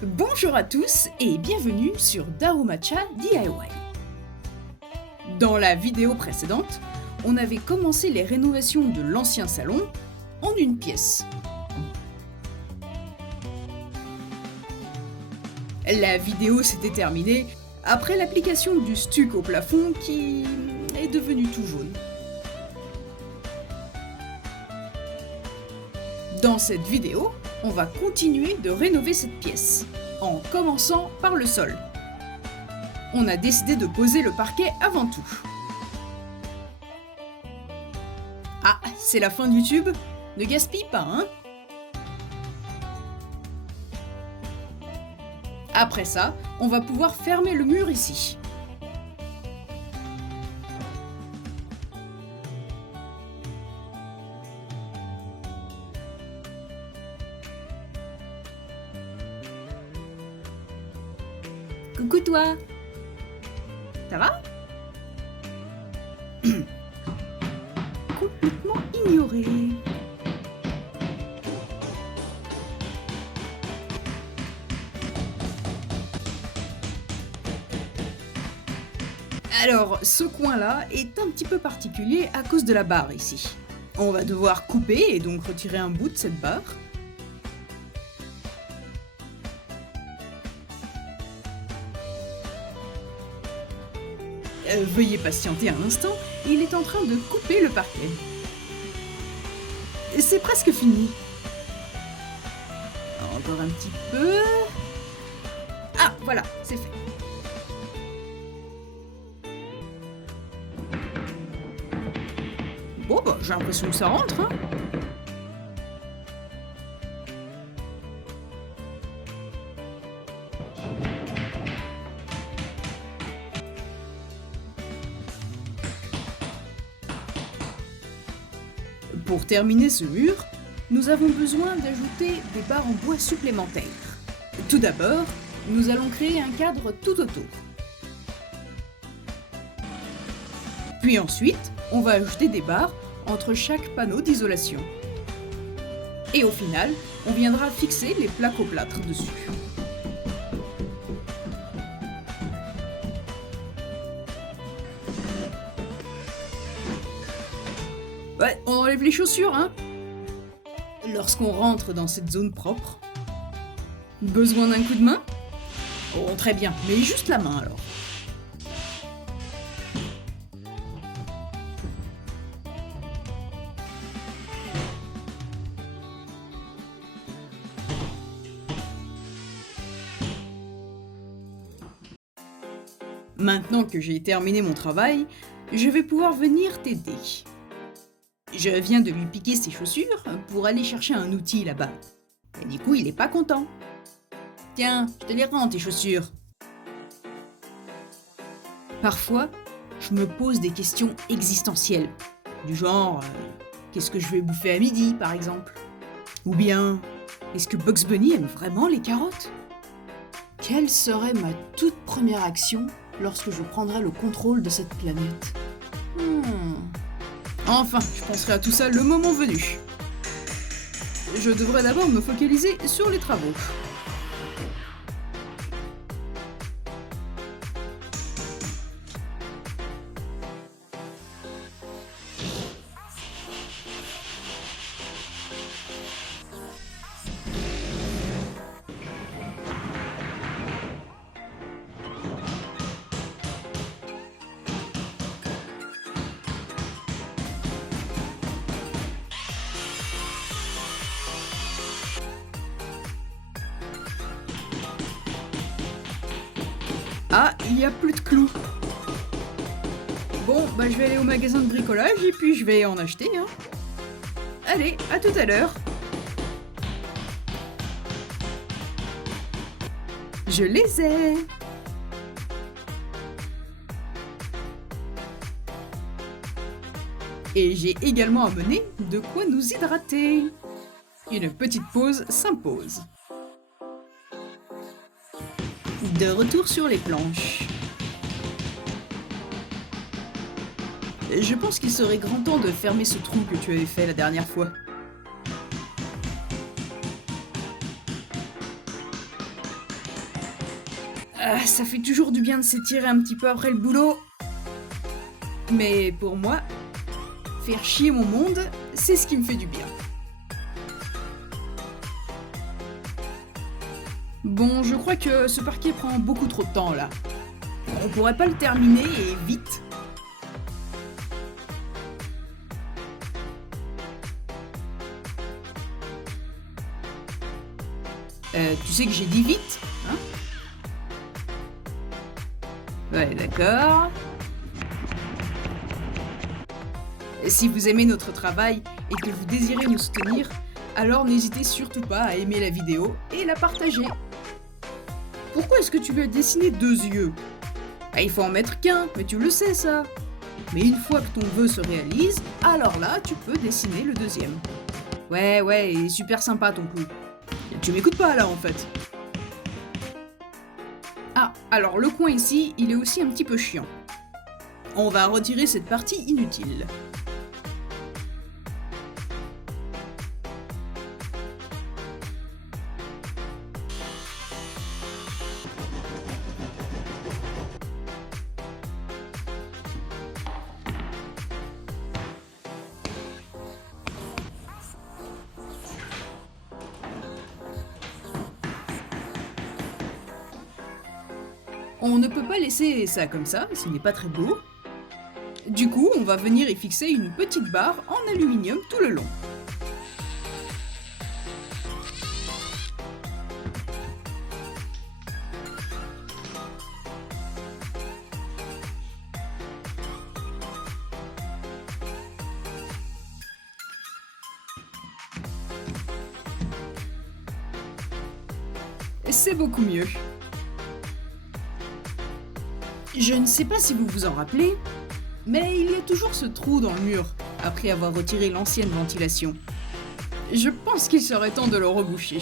Bonjour à tous et bienvenue sur Daomacha DIY. Dans la vidéo précédente, on avait commencé les rénovations de l'ancien salon en une pièce. La vidéo s'était terminée après l'application du stuc au plafond qui est devenu tout jaune. Dans cette vidéo, on va continuer de rénover cette pièce, en commençant par le sol. On a décidé de poser le parquet avant tout. Ah, c'est la fin du tube? Ne gaspille pas, hein? Après ça, on va pouvoir fermer le mur ici. Coucou toi! Ça va? Complètement ignoré. Alors, ce coin-là est un petit peu particulier à cause de la barre ici. On va devoir couper et donc retirer un bout de cette barre. Veuillez patienter un instant, il est en train de couper le parquet. C'est presque fini. Encore un petit peu. Ah, voilà, c'est fait. Bon, bah, j'ai l'impression que ça rentre, hein. Pour terminer ce mur, nous avons besoin d'ajouter des barres en bois supplémentaires. Tout d'abord, nous allons créer un cadre tout autour. Puis ensuite, on va ajouter des barres entre chaque panneau d'isolation. Et au final, on viendra fixer les plaques au plâtre dessus. Ouais, on enlève les chaussures, hein? Lorsqu'on rentre dans cette zone propre. Besoin d'un coup de main? Oh, très bien, mais juste la main alors. Maintenant que j'ai terminé mon travail, je vais pouvoir venir t'aider. Je viens de lui piquer ses chaussures pour aller chercher un outil là-bas. Et du coup, il est pas content. Tiens, je te les rends tes chaussures. Parfois, je me pose des questions existentielles. Du genre, qu'est-ce que je vais bouffer à midi, par exemple? Ou bien, est-ce que Bugs Bunny aime vraiment les carottes? Quelle serait ma toute première action lorsque je prendrais le contrôle de cette planète? Enfin, je penserai à tout ça le moment venu. Je devrais d'abord me focaliser sur les travaux. Ah, il n'y a plus de clous. Bon, bah je vais aller au magasin de bricolage et puis je vais en acheter, hein. Allez, à tout à l'heure. Je les ai. Et j'ai également amené de quoi nous hydrater. Une petite pause s'impose. De retour sur les planches. Je pense qu'il serait grand temps de fermer ce trou que tu avais fait la dernière fois. Ça fait toujours du bien de s'étirer un petit peu après le boulot. Mais pour moi, faire chier mon monde, c'est ce qui me fait du bien. Bon, je crois que ce parquet prend beaucoup trop de temps là. On pourrait pas le terminer et vite? Tu sais que j'ai dit vite, hein? Ouais, d'accord. Si vous aimez notre travail et que vous désirez nous soutenir, alors n'hésitez surtout pas à aimer la vidéo et la partager. Pourquoi est-ce que tu lui as dessiné 2 yeux? Ah, il faut en mettre qu'un, mais tu le sais ça. Mais une fois que ton vœu se réalise, alors là, tu peux dessiner le deuxième. Ouais, il est super sympa ton coup. Tu m'écoutes pas là en fait. Ah, alors le coin ici, il est aussi un petit peu chiant. On va retirer cette partie inutile. On ne peut pas laisser ça comme ça, ce n'est pas très beau. Du coup, on va venir y fixer une petite barre en aluminium tout le long. C'est beaucoup mieux. Je ne sais pas si vous vous en rappelez, mais il y a toujours ce trou dans le mur, après avoir retiré l'ancienne ventilation. Je pense qu'il serait temps de le reboucher.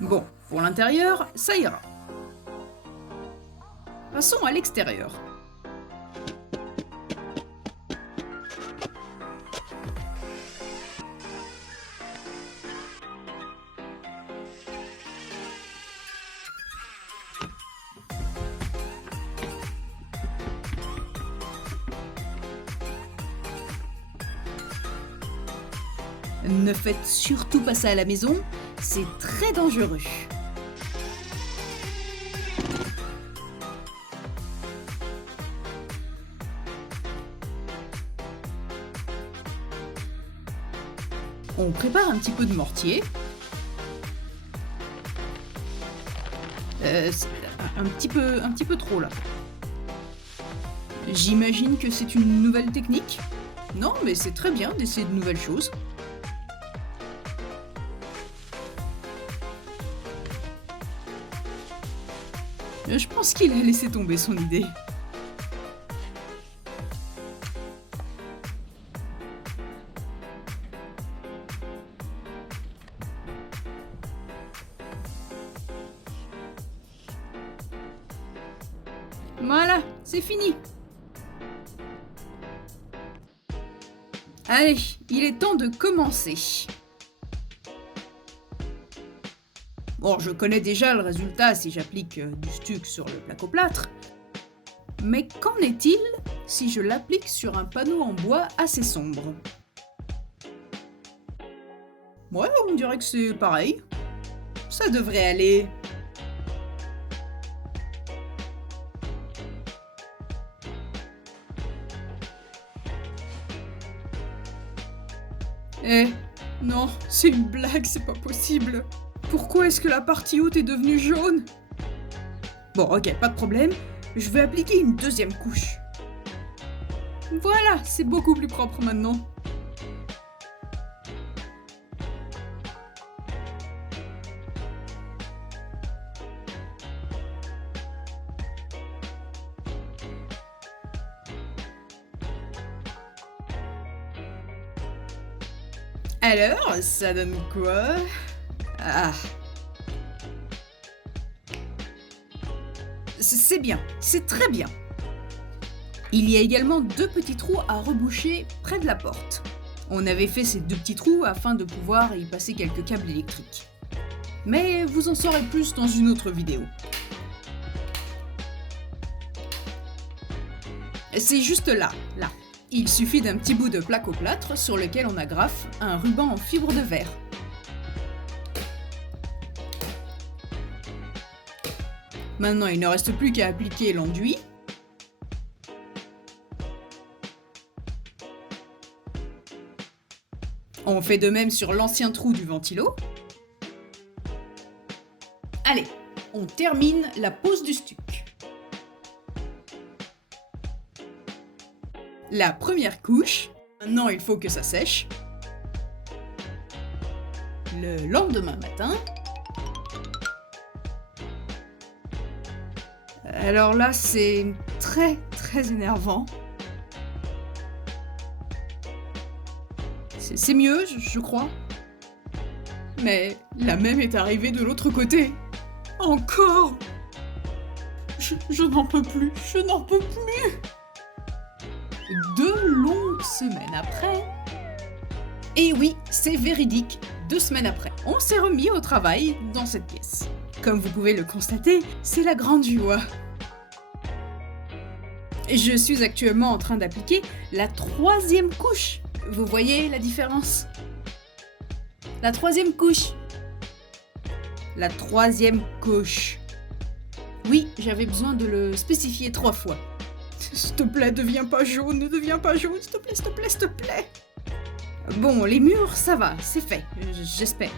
Bon, pour l'intérieur, ça ira. Passons à l'extérieur. Ne faites surtout pas ça à la maison, c'est très dangereux. On prépare un petit peu de mortier. C'est un petit peu trop là. J'imagine que c'est une nouvelle technique? Non, mais c'est très bien d'essayer de nouvelles choses. Je pense qu'il a laissé tomber son idée. Voilà, c'est fini. Allez, il est temps de commencer. Bon, je connais déjà le résultat si j'applique du stuc sur le placo-plâtre. Mais qu'en est-il si je l'applique sur un panneau en bois assez sombre? Ouais, on dirait que c'est pareil. Ça devrait aller. Eh, non, c'est une blague, c'est pas possible. Pourquoi est-ce que la partie haute est devenue jaune? Bon, ok, pas de problème. Je vais appliquer une deuxième couche. Voilà, c'est beaucoup plus propre maintenant. Alors, ça donne quoi? Ah. C'est bien, c'est très bien. Il y a également 2 petits trous à reboucher près de la porte. On avait fait ces 2 petits trous afin de pouvoir y passer quelques câbles électriques. Mais vous en saurez plus dans une autre vidéo. C'est juste là. Il suffit d'un petit bout de plaque au plâtre sur lequel on agrafe un ruban en fibre de verre. Maintenant, il ne reste plus qu'à appliquer l'enduit. On fait de même sur l'ancien trou du ventilo. Allez, on termine la pose du stuc. La première couche, maintenant il faut que ça sèche. Le lendemain matin. Alors là, c'est très énervant. C'est mieux, je crois. Mais la même est arrivée de l'autre côté. Encore! Je n'en peux plus, je n'en peux plus! 2 longues semaines après... Et oui, c'est véridique, 2 semaines après, on s'est remis au travail dans cette pièce. Comme vous pouvez le constater, c'est la grande joie. Je suis actuellement en train d'appliquer la 3e couche. Vous voyez la différence? La 3e couche. La 3e couche. Oui, j'avais besoin de le spécifier 3 fois. S'il te plaît, deviens pas jaune, ne deviens pas jaune, s'il te plaît, s'il te plaît, s'il te plaît. Bon, les murs, ça va, c'est fait, j'espère.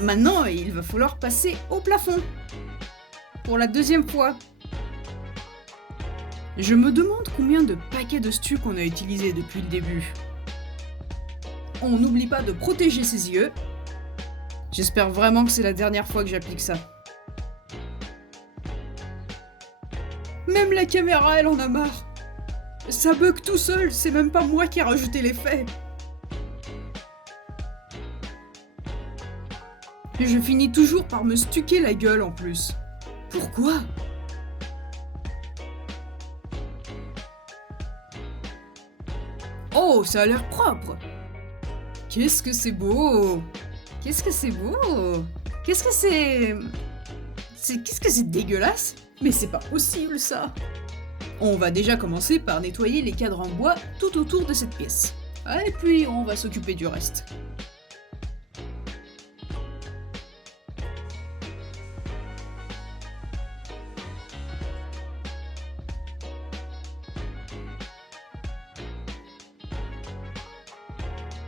Maintenant, il va falloir passer au plafond. Pour la 2e fois. Je me demande combien de paquets de stuc on a utilisé depuis le début. On n'oublie pas de protéger ses yeux. J'espère vraiment que c'est la dernière fois que j'applique ça. Même la caméra, elle en a marre. Ça bug tout seul, c'est même pas moi qui ai rajouté l'effet. Et je finis toujours par me stuquer la gueule en plus. Pourquoi ? Oh, ça a l'air propre. Qu'est-ce que c'est beau. Qu'est-ce que c'est beau. Qu'est-ce que c'est... Qu'est-ce que c'est dégueulasse. Mais c'est pas possible ça. On va déjà commencer par nettoyer les cadres en bois tout autour de cette pièce. Et puis on va s'occuper du reste.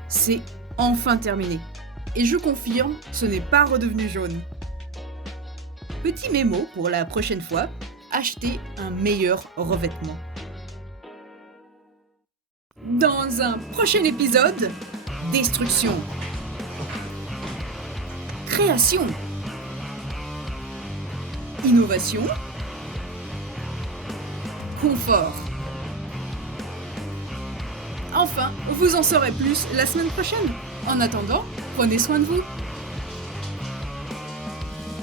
C'est enfin terminé. Et je confirme, ce n'est pas redevenu jaune. Petit mémo pour la prochaine fois, achetez un meilleur revêtement. Dans un prochain épisode, destruction, création, innovation, confort. Enfin, vous en saurez plus la semaine prochaine. En attendant, prenez soin de vous.